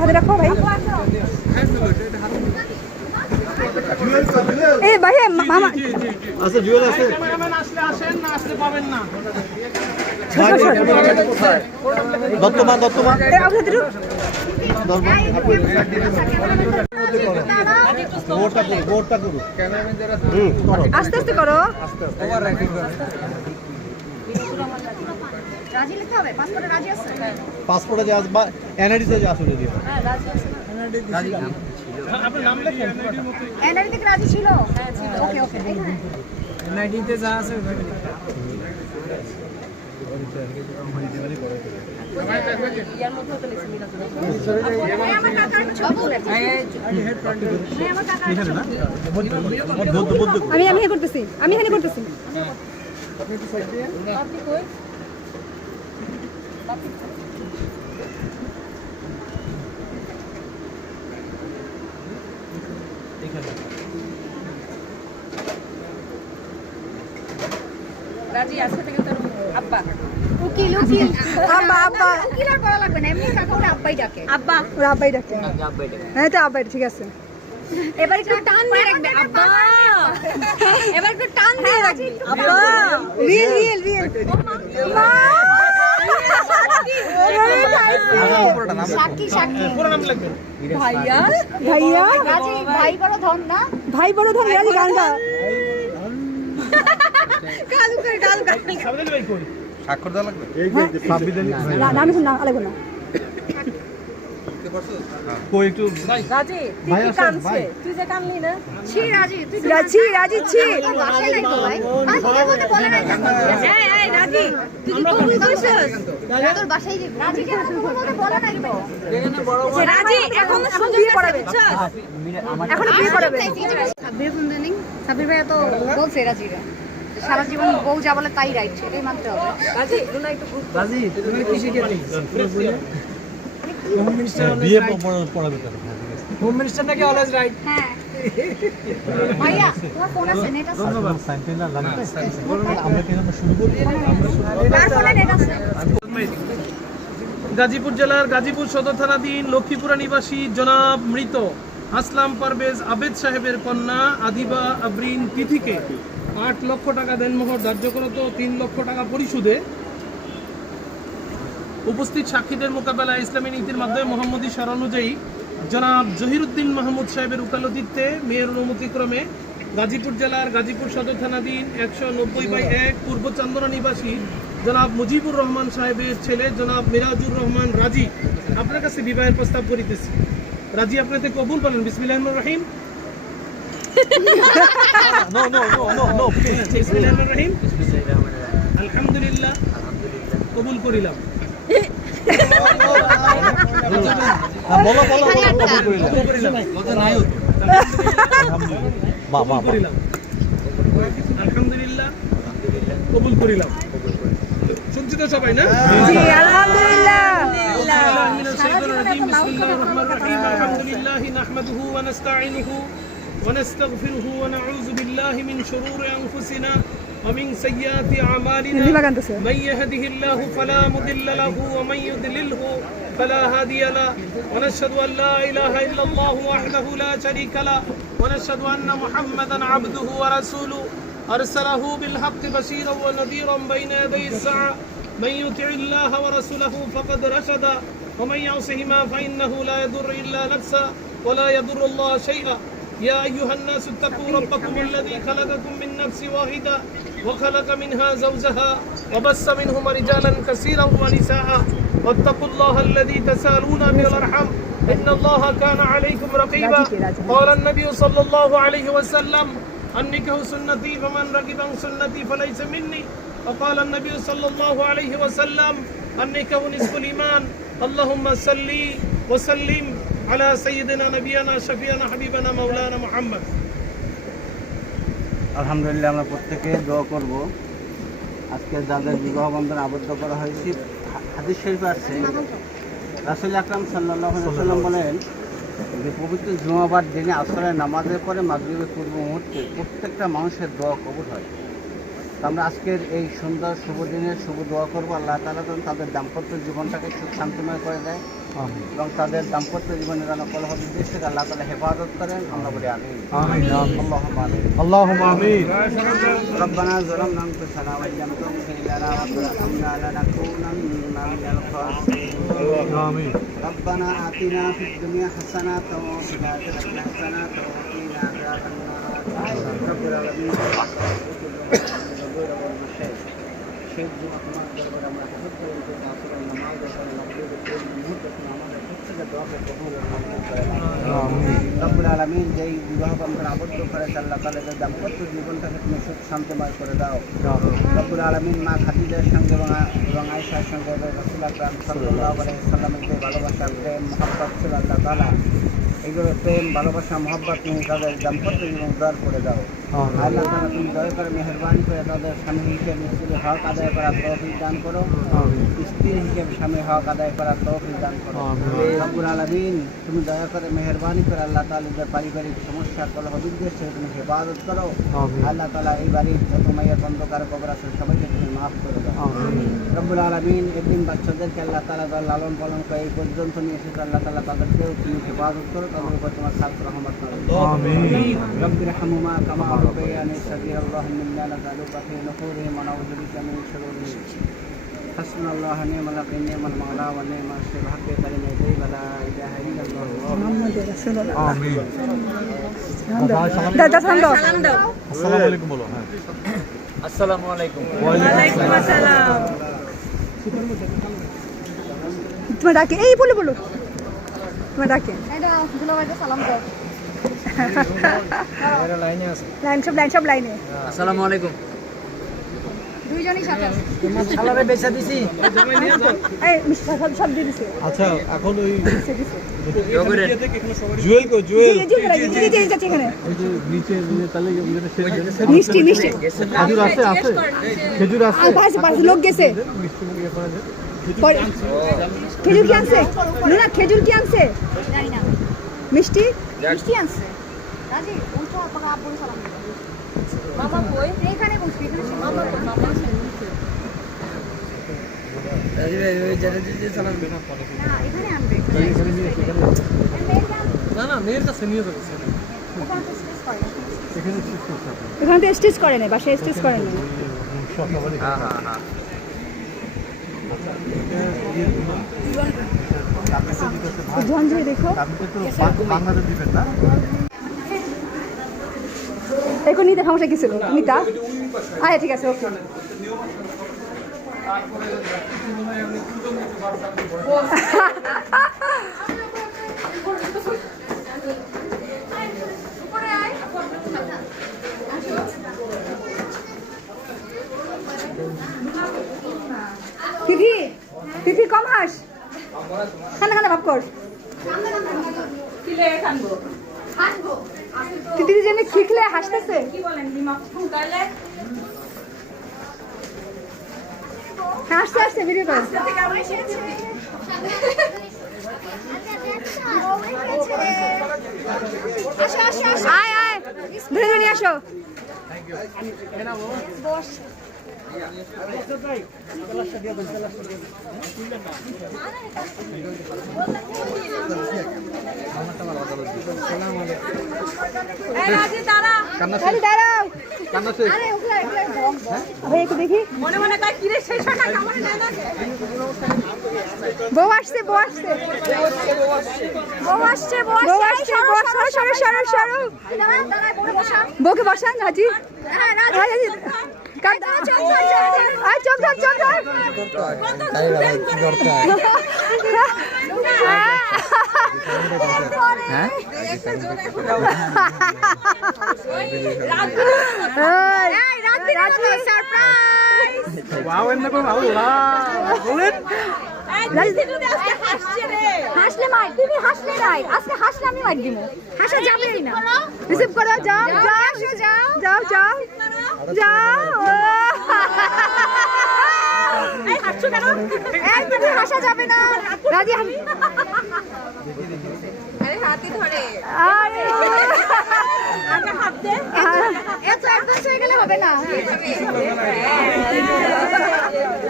হাতে রাখো ভাই। এ ভাই মামা আছে জুয়েল আছে আসলে আসেন না আসলে পাবেন না দত্তমা আস্তে আস্তে করো। রাজি লিখতে হবে, পাসপোর্টে রাজি আছে? পাসপোর্টে যে আসবা এনআইডিতে যে আসলে দিও হ্যাঁ রাজি আছে। রাজি আপনার নাম লেখেন এনআইডি থেকে রাজি ছিল? হ্যাঁ ছিল। ওকে ওকে এনআইডিতে যা আছে ইয়ার মধ্যে তো লিখে দিলাম। আমার কাকার ছবি লেখা। আমার কাকার ছবি। আমি এখানে করতেছি, আমি এখানে করতেছি। আপনি কই? রাজি আজকে থেকে তোর আব্বা উকিল আব্বা উকিল আর বলা লাগবে না, এমনি কাকা ওরা আব্বাই ডাকে। আব্বা ওরা আব্বাই ডাকে। হ্যাঁ তো আব্বাই ঠিক আছে। এবার একটু টান দিয়ে রাখবে আব্বা, এবার একটু টান দিয়ে রাখবে আব্বা রিয়েল সাক্ষী পুরো নাম লিখবেন ভাইয়া রাজি, ভাই বড় ধন না? ভাই বড় ধন রাজি গান গা। সাবধানে ভাই কই স্বাক্ষর দেওয়া লাগবে এই যে সাবধানে না নাম শুন না আলাগো না। কই একটু রাজি ভাই আসেন ভাই তুই যে কানলি না? ছি রাজি তুই রাজি ছি। বাসায় নাই তো ভাই? আজকে মনে বলে নাই কেন? এই রাজি তুই কি কবুল করছিস? তোর বাসায় যে রাজি কেন মনে বলে নাই তো? রাজি এখন বিয়ে করাবে, এখন বিয়ে করাবে। সাব্বির কুন্দানি সাব্বির ভাই তো বলছে রাজিরা সারা জীবন বউ যা বলে তাই রাইট, সেটাই মানতে হবে। রাজি লুনা একটু রাজি তুমি কি শিখেছিস হোম মিনিস্টার বিয়ে পড়াবে কেন হোম মিনিস্টার নাকি অলওয়েজ রাইট হ্যাঁ ভাইয়া তোমার ফোন আছে, নেট আছে? সাইন্টিফিক লাগবে আমরা কি শুরু করি কার ফোনে নেট আছে? গাজীপুর জেলার গাজীপুর সদর থানাধীন লক্ষ্মীপুরা নিবাসী জনাব মৃত আসলাম পারভেজ আবেদ সাহেবের কন্যা আদিবা আবরিন তিথিকে 8 লক্ষ টাকা দেনমোহর ধার্য করত 3 লক্ষ টাকা পরিশোধে উপস্থিত সাক্ষীদের মোকাবেলায় ইসলামী নীতির মাধ্যমে মোহাম্মদী শরণ অনুযায়ী জনাব জহিরুদ্দিন মাহমুদ সাহেবের উকালতিতে মেয়ের অনুমতিক্রমে গাজীপুর জেলার গাজীপুর সদর থানাধীন 190/1 পূর্ব চান্দনা নিবাসী জনাব মুজিবুর রহমান সাহেবের ছেলে জনাব মিরাজুর রহমান রাজি আপনার কাছে বিবাহের প্রস্তাব করিতেছি। রাজি আপনাদের কবুল বলেন বিসমিল্লাহির রহমানির রহিম। নো বিসমিল্লাহির রহমানির রহিম। আলহামদুলিল্লাহ কবুল করিলাম। বলো কবুল করিলাম বাবা করিলাম আলহামদুলিল্লাহ কবুল করিলাম। শুনছি তো সবাই না? জি আলহামদুলিল্লাহ। الحمد لله نحمده ونستعينه ونستغفره ونعوذ بالله من شرور أنفسنا ومن سيئات أعمالنا من يهده الله فلا مضل له ومن يضلله فلا هادي له ونشهد أن لا إله إلا الله وحده لا شريك له ونشهد أن محمدا عبده ورسوله أرسله بالحق بشيرا ونذيرا بين يدي الساعة من يطع الله ورسوله فقد رشد ومن يعصهما فإنه لا يضر إلا نفسه ولا يضر الله شيئا يا أيها الناس اتقوا ربكم الذي خلقكم من نفس واحدة وخلق منها زوجها وبث منهما رجالا كثيرا ونساء واتقوا الله الذي تسالون به والأرحام إن الله كان عليكم رقيبا قال النبي صلى الله عليه وسلم النكاح سنتي فمن رغب عن سنتي فليس مني وقال النبي صلى الله عليه وسلم النكاح نصف الإيمان اللهم صل وسلم على سيدنا نبينا شفيعنا حبيبنا مولانا محمد। আলহামদুলিল্লাহ আমরা প্রত্যেকে দোয়া করব। আজকে যাদের বিবাহ বন্ধন আবদ্ধ করা হয়েছে হাদিস শরীফে আছে রাসূল আকরাম সাল্লাল্লাহু আলাইহি ওয়াসাল্লাম বলেন যে পবিত্র জুমাবার দিনে আসরের নামাজের পরে মাগরিবের পূর্ব মুহূর্তে প্রত্যেকটা মানুষের দোয়া কবুল হয়। তো আমরা আজকের এই সুন্দর শুভ দিনে শুভ দোয়া করবো আল্লাহ তাআলা যেন তাদের দাম্পত্য জীবনটাকে সুখ শান্তিময় করে দেয় আমিন এবং তাদের দাম্পত্য জীবনে যেন কলহ বিদ্বেষ থেকে আল্লাহ তাআলা হেফাজত করেন আমরা বলি আমিন আমিন আমিন আল্লাহুম্মা আমিন আল্লাহুম্মা আমিন ربنا ظلمنا انفسنا وان لم تغفر لنا وترحمنا لنكونن من الخاسرين আমিন ربنا آتنا في الدنيا حسنة وفي الآخرة حسنة وقنا عذاب النار رب العالمين শেখ জুমা তোমার দরবারে আমরা হাজত করে আসরের নামাজ পড়ে মাগরিব পড়ে মুহূর্তে আমাদের প্রত্যেকটা দোয়াকে কবুল ও মঞ্জুর করে আমিন রব্বুল আলামিন যেই বিবাহ বন্ধন আবদ্ধ করে আল্লাহ তাআলা যে দাম্পত্য জীবনটাকে তুমি সুখ শান্তিময় করে দাও রব্বুল আলামিন মা খাদিজার সঙ্গে এবং আয়েশার সঙ্গে রাসূল আকরাম সাল্লাল্লাহু আলাইহি সাল্লামের যে ভালোবাসা প্রেম মহব্বত ছিল আল্লাহ তাআলা এইগুলো প্রেম ভালোবাসা মহব্বত তুমি তাদের দাম্পত্য জীবন উদ্ধার করে দাও আল্লাহ তাআলা তুমি দয়া করে মেহেরবানি করে তাদের স্বামী হিসেবে স্ত্রীর হক আদায় করার তৌফিক দান করো স্ত্রী হিসেবে স্বামী হক আদায় করার তৌফিক দান করো রব্বুল আলামিন তুমি দয়া করে মেহেরবানি করে আল্লাহ তাআলা যে পারিবারিক সমস্যা কলহ বিদ্বেষ থেকে তুমি হেফাজত করো আল্লাহ তাআলা এই বাড়ির যত মাইয়াত অন্ধকার কবর আছে সবাইকে তুমি মাফ করে দাও রব্বুল আলামিন একদিন বাচ্চাদেরকে আল্লাহ তাআলা লালন পালন করে এই পর্যন্ত নিয়ে এসেছে আল্লাহ তাআলা তাদেরকেও তুমি হেফাজত করো তাদের উপর তোমার খাস রহমত করো আমিন رب ارحمهما كما ربياني صغيرا اللهم انا نسألك في نحورهم ونعوذ بك من شرورهم حسبنا الله نعم الوكيل نعم المولى ونعم النصير بحق كلمة طيبة لا إله إلا الله মুহাম্মদ রাসূলুল্লাহ আমিন দাদা সালাম দাও আসসালামু আলাইকুম বলো হ্যাঁ আসসালামু আলাইকুম ওয়ালাইকুম আসসালাম তুমি ডাকে এই বলো বলো তুমি ডাকে এটা দুলাভাইকে সালাম দাও লাইন সব লাইনে আসসালামু আলাইকুম দুইজনই সাথে আছে আল্লাহরে বেচা দিছি এই সব দিয়ে দিছে আচ্ছা এখন ওই এখানে সবাই জুয়েল কো জুয়েল জি যাচ্ছে এখানে ওই যে নিচে তাহলে মিষ্টি খেজুর আছে আছে খেজুর আছে আর পাশে লোক গেছে মিষ্টি মুখ ইয়ে করা যায় খেজুর কি আনছে না খেজুর কি আনছে জানি না মিষ্টি মিষ্টি আনছে রাজি উঠো আপনাকে আব্বুর সালাম দাও মামা কই এখানে বসবি এখানে মামা রাজি ভাই ওই জানে সালাম দেন না এখানে আনবে না মেয়ের কাছে নিয়ে যাবে ওখানে তো স্পেস করে না এখানে শিফট করতে হবে এখানে তো স্টিচ করে না বাসায় স্টিচ করে না সকালে হ্যাঁ হ্যাঁ হ্যাঁ ঝঞ্ঝে দেখো আপনি তো বাংলাদেশ দিবেন না এখন নিতে সমস্যা কি ছিল নিতা আচ্ছা ঠিক আছে ওকে পিপি কম হাস খানা ভাব কর দিদি যেন খিখলে হাসতেছে হাসতে হাসতে ভিডিও কর আয় আয় ধরে নিয়ে আসো দাঁড়াও ভাই একটু দেখি বউ আসছে বউকে বসান হাজি চোখ ধর হাসলে মাই তুমি হাসলে নাই আজকে হাসলে আমি মার দিব হাসা যাবে না রিসিভ করো যাও এই হাসছো কেন এই তুমি হাসা যাবে না রাজি হাতে ধরে আরে আগে হাত দে এত অ্যাডভান্স হয়ে গেলে হবে না।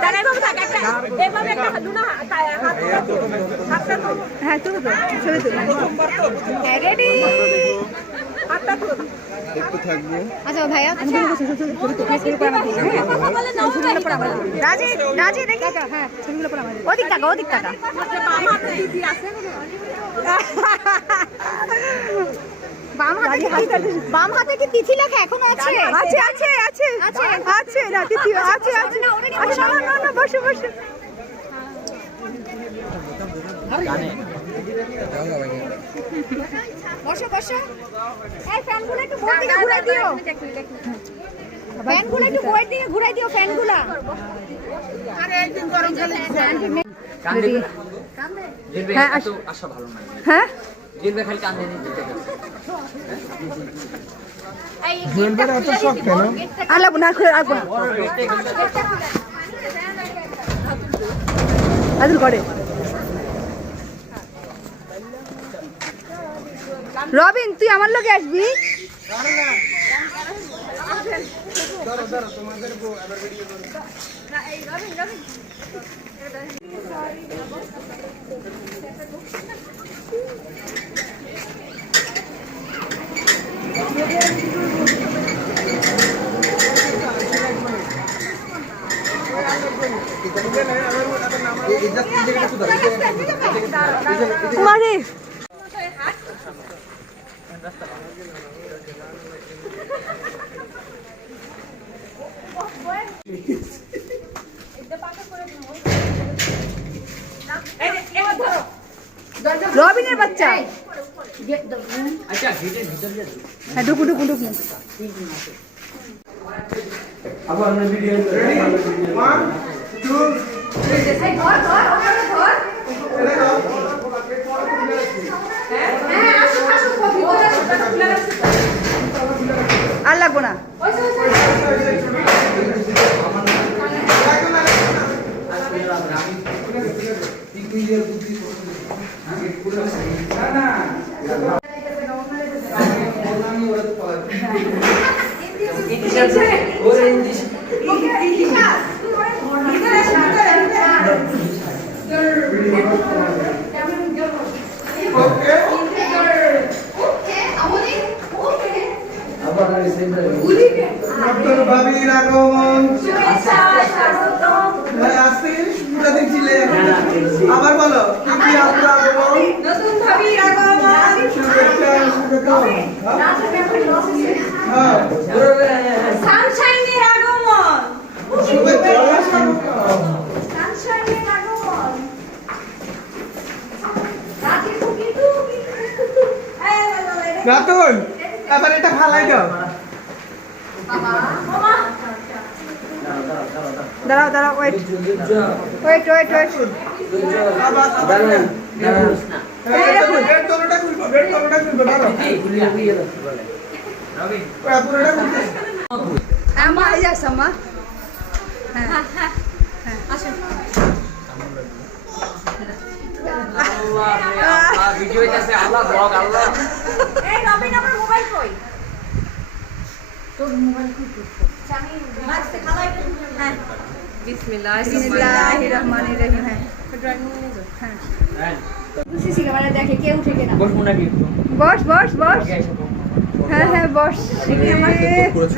দাঁড়াই বাবু থাক একটা এভাবে একটা দুনা হাতটা তো হ্যাঁ তুলো তো ছবি তুলো। রেডি হাতটা তো আচ্ছা ভাইয়া রাজি রাজি দেখি হ্যাঁ ছবিগুলো পর আমাদের ওদিক টাকা ওদিক টাকা দিদি আছে বাম হাতে কি তিথি লেখা এখনো আছে? আছে আছে আছে আছে আছে না তিথি আছে আছে না ওটা নিয়ে না বসো বসো বসো বসো এই ফ্যানগুলো একটু বোর্ড দিকে ঘুরাই দিও ফ্যানগুলো একটু বোর্ড দিকে ঘুরাই দিও ফ্যানগুলো আরে একদিন গরম চলে হ্যাঁ আশা ভালো না হ্যাঁ জিলবে খালি কান্দে নিতে এই জেলবের এত শখ কেন? আলাপ না করে রাখবো না আদুল করে রবিন তুই আমার লগে আসবি মারে রবিনের বাচ্চা হ্যাঁ ঢুকু ঢুকু ঢুকু আবার ভিডিও রেডি 1 2 আর লাগবো না ডক্টর ভাবির আগমন ভাই আসিস পুরো দেখছিলে আবার বলো কি কি আপনার আগমন নতুন ভাবির আগমন শুভেচ্ছা শুভকামনা হ্যাঁ সানশাইনের আগমন শুভেচ্ছা সানশাইনের আগমন রাতে কুকি টু রাতুল এবার এটা ফালাই দাও দাঁড়াও দাঁড়াও wait wait wait wait bed তলটা খুলবো বেড তলটা খুলবো দাঁড়াও পুরোটা খুলতে আম্মা এই যাস আম্মা হ্যাঁ হ্যাঁ আসুন ভিডিও হইতাছে আল্লাহ ব্লগ আল্লাহ এই রবিন আমার মোবাইল কই তোর মোবাইল কই আমি মাঝে খালাই হ্যাঁ বিসমিল্লাহির রহমানির রহিম হ্যাঁ হ্যাঁ সিসি ক্যামেরা দেখে কে উঠে কিনা বসবো নাকি একটু বস বস বস আগে এসে বসবো। হ্যাঁ হ্যাঁ বস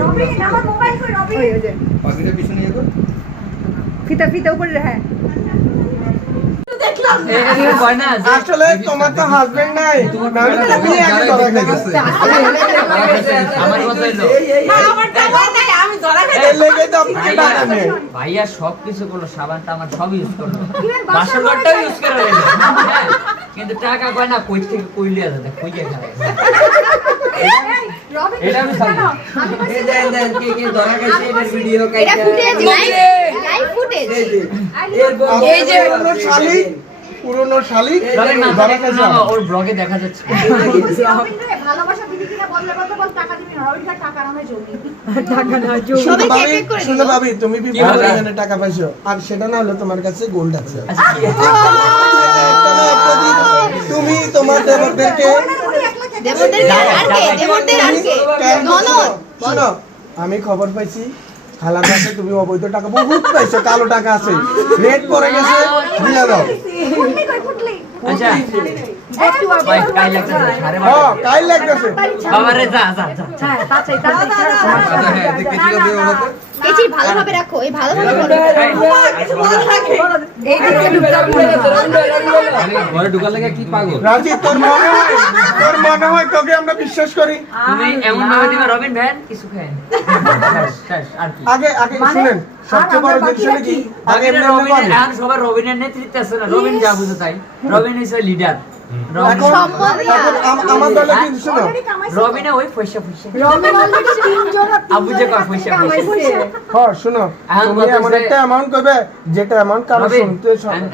রবিন আমার মোবাইল কই রবিন ওই যে পাখিটা পিছনে ইয়ে কর। ফিতা ফিতা উপরে হ্যাঁ দেখলাম এই কয় না যে আসলে তোমার তো হাজবেন্ড নাই নাহলে তুমি আগে ধরা খাইছো আমার কথা হইলো আমার মোবাইল নাই আমি ধরা খাই এই লেগে তো আপনাকে টাকা নেই ভাইয়া সব কিছু করলো সাবানটা আমার সব ইউজ করলো বাসন ঘরটাও ইউজ করে রেখে কিন্তু টাকা কয় না কই থেকে কই লিয়া যাবে কই গিয়ে খাবে রবিন এটা আমি জানি এই দেন কে কে ধরা খাইছে এটা ভিডিও এটা ফুটেজ লাইভ ফুটেজ এই যে পুরনো শালিক ধরা খাইছো ওর ব্লগে দেখা যাচ্ছে রবিন রে ভালোবাসা দিবি কিনা বদলে বদলে বল টাকা দিবি না রবিন টাকা না হয় জমি শুনো ভাবি শুনো ভাবি তুমি বিবাহ এখানে টাকা পাইছো আর সেটা না হলো তোমার কাছে গোল্ড আছে আচ্ছা কি একটা না একটা দিন তুমি তোমার দেবরদেরকে শোনো, আমি খবর পাইছি খালার কাছে তুমি অবৈধ টাকা বহুত পাইছো, কালো টাকা আছে, রেট পড়ে গেছে, দিয়ে দাও। আচ্ছা ভাই কাই লাগতেছে সাড়ে হ্যাঁ, কাল লাগতেছে। বাবা রে যা যা যা কেচি ভালোভাবে রাখো, এই ভালোভাবে ঘরে ঢুকার লাগে কি পাগল রাজি, তোর মনে হয় তোকে আমরা বিশ্বাস করি। তুমি এমন ভাবে দিবা রবিন ভ্যান কিছু খায় আর কি আগে শুনেন, সবচেয়ে বড় জিনিস হলো কি, আগে এমনি এমনি রবিন বলেন। এখন সবার রবিনের নেতৃত্বে আছে না, রবিন যা বুঝে তাই, রবিন ইজ এ লিডার, এখন আমার দলে কি শোনো, রবিনে ওই পয়সা আবু যে কয় পয়সা হ্যাঁ শোনো, এখন তুমি কথা এমন হচ্ছে- একটা অ্যামাউন্ট করবে যেটা অ্যামাউন্ট কারো রবিন শুনতে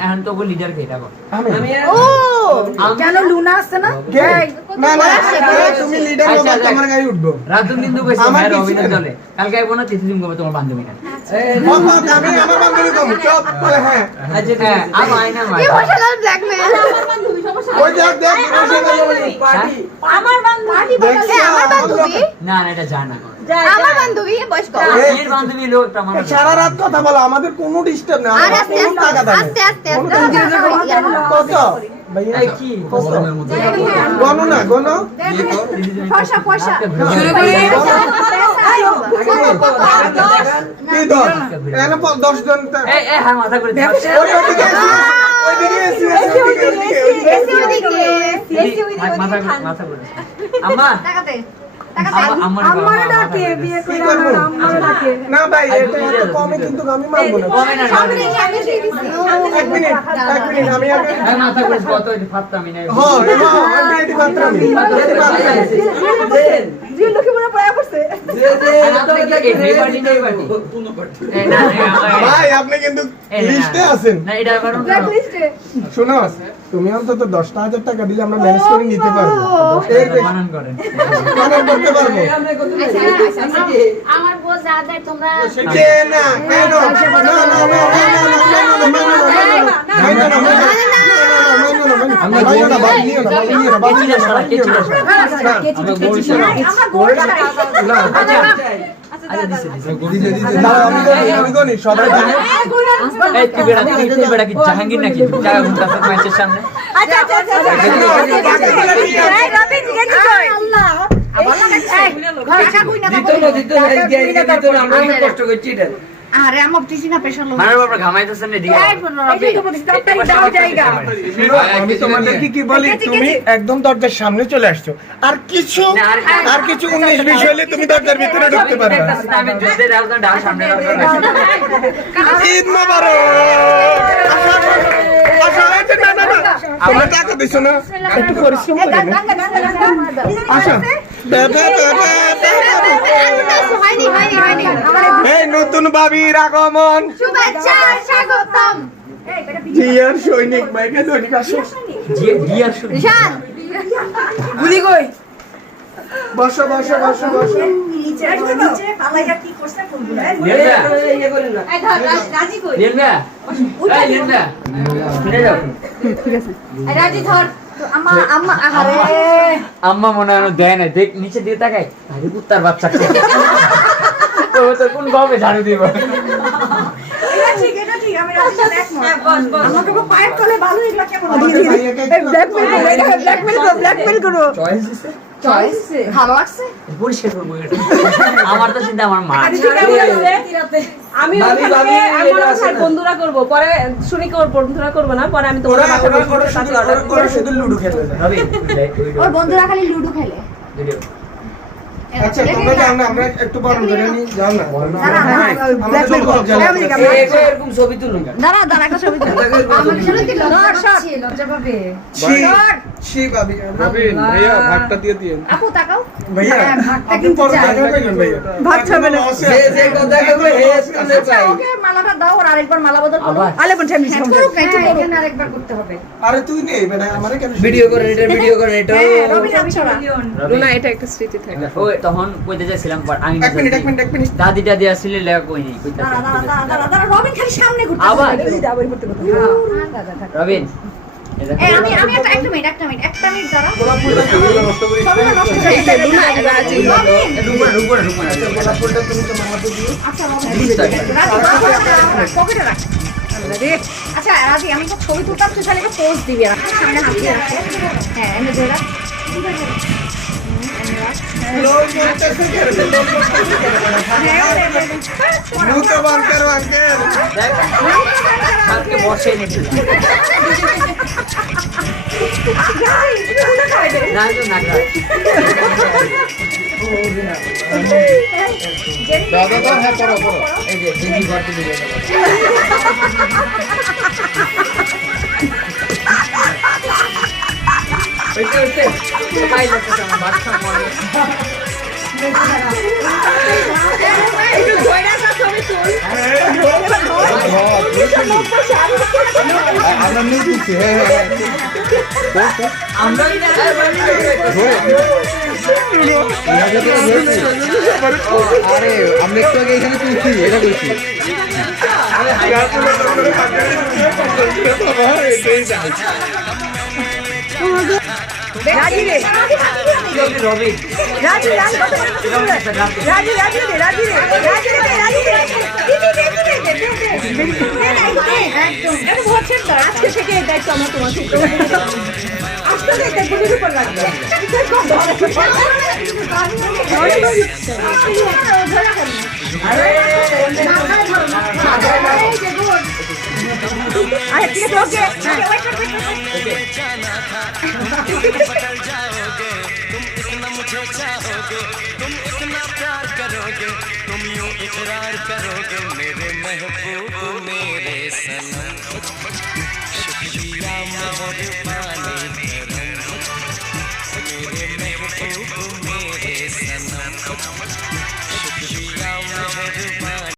এখন তো লিডার কে এটা আমি কেন লুনা আসছে না? কে? না না, তুমি লিডার আচ্ছা, হবে, তোমার গায়ে উঠবো। রাতুন কিন্তু কইছে আমার ভাই কিছু রবিনের না। দলে কালকে আইবো না তিথি দিন করবে তোমার বান্ধবী না আমি আমার বান্ধবী কম, চুপ বলে হ্যাঁ। হ্যাঁ আমার আইনা মাই ইমোশনাল ব্ল্যাকমেল। ওই দেখ দেখ আমার বান্ধবী না না এটা জানা আমার বান্ধবী বয়স কম। এর বান্ধবী লোকটা মানে সারা রাত কথা বলো, আমাদের কোনো ডিস্টার্ব নেই, আর আমাদের আস্তে কোনো টাকা আস্তে দেয় আস্তে আস্তে কত ভাইয়া এই কি গনো না গনো কি দর এনে 10 জন এই এই হ্যাঁ মাথা করে দাও মাথা করে আম্মা আমার ডাকে বিয়ে না ভাই এটা একটু কমে, কিন্তু আমি মানবো না। কমে না এক মিনিট আমি আগে হ্যাঁ মাথা করে কত ফাত্তা আমি নাই হ্যাঁ আমি এটি মাত্র আমি ভাই আপনি কিন্তু লিস্টে আছেন না এটা আবার শোনো, তুমি অন্তত 10,000 টাকা দিলে আমরা ম্যানেজ করে নিতে পারবো, এর বেশি বানান করেন বানান করতে পারবো। আমার বউ যা দেয় তোমরা কে না কেন না না সবাই এই তুই বেড়া কি জাহাঙ্গীর নাকি জায়গা ঘন্টা মানুষের সামনে আরে আমার টিসি না পেশাল মারার বাবা ঘামাইতেছেন এদিকে আমি তোমাদেরকে কি বলি, তুমি একদম দরজার সামনে চলে আসছো, আর কিছু 19-20 হলে তুমি দরজার ভিতরে ঢুকতে পারবে না। আমি যুদ্ধের রাজধানী ঢাল সামনে ঈদ মোবারক। আশা হয়েছে, না না না আমরা টাকা দিছো না, একটু পরিশ্রম করে নে। আশা এই নতুন বাবির আগমন, শুভেচ্ছা স্বাগতম। জিয়ার সৈনিক ভাইকে দৈনিক আসো, জিয়া শুরু ঈশান গুলি কই বসো বসো বসো বসো। লেনবা এই লেনবা ফিরে যাও রাজি ধর আম্মা মনে হয় দেয় না, দেখ নিচে দিয়ে তাকাই আরে কুত্তার বাচ্চা তো কোন গবে ঝাড়ু দিব ব্ল্যাকমেল করো ভালো লাগছে। পরিষ্কার করবো এটা আমার তো চিন্তা আমার মা আমি বন্ধুরা করবো পরে শুনি বন্ধুরা করবো না পরে আমি তোমার ওরা শুধু লুডো খেলবে। রবি ওর বন্ধুরা খালি লুডো খেলে। ভিডিও আচ্ছা তোমরা যাও না, আমরা একটু বরং করে নি, যাও না এরকম ছবি তুলুন দাঁড়া দাঁড়া একটা ছবি তুলো। আমার জন্য কি লজ্জা পাবে? ভাইয়া ভাগটা দিয়ে দিন। আপু তাকাও। ভাইয়া আপনি পরে দেখা কইলেন ভাইয়া, ভাত খাবে না। আচ্ছা, ওকে মালাটা দাও আর আরেকবার মালা বদল করো। আবার? আলে বোন ছেমি ছেমি করুক না একটু করুক। এখানে আরেকবার করতে হবে। আরে তুই নেই বেটা, আমারে কেন ভিডিও করেন এটা ভিডিও করেন এটা রবি যাচ্ছে না। না এটা একটা স্মৃতি থাকে ও তখন কইতে যাইছিলাম পর আমি এক মিনিট দাদিটা দিয়ে আসলে লেখা কই নাই কইতা দাঁড়া দাঁড়া দাঁড়া দাঁড়া রবিন খালি সামনে ঘুরতে আবার? দাও করতে কথা। রবিন আমি একটা মিনিট দাঁড়া। আচ্ছা রাজি, আমি তো ছবি তুলতাম, তুই তাহলে পোজ দিবি, সামনে হাত দিয়ে রাখো। হ্যাঁ এনে ধরে রাখ। বসে নাকি না না এই যে জেনি করতে দিবে খাই লাগছে আমার বাচ্চা পড়ে আরে আমরা একটু আগে এখানে তুলছি, এটা বলছি। রাজি রে রবি রাজি রাজি রাজি রাজি রে রাজি রে রাজি রে রাজি রে একদম হচ্ছে তো আজকে থেকে এই দায়িত্ব আমার তোমার থেকে আজকে থেকে গুলির উপর লাগবে আরে ঠিক আছে ওকে बदल जाओगे तुम इतना मुझे चाहोगे तुम इतना प्यार करोगे तुम यूं इकरार करोगे मेरे महबूब मेरे सनम शुक्रिया मोहब्बत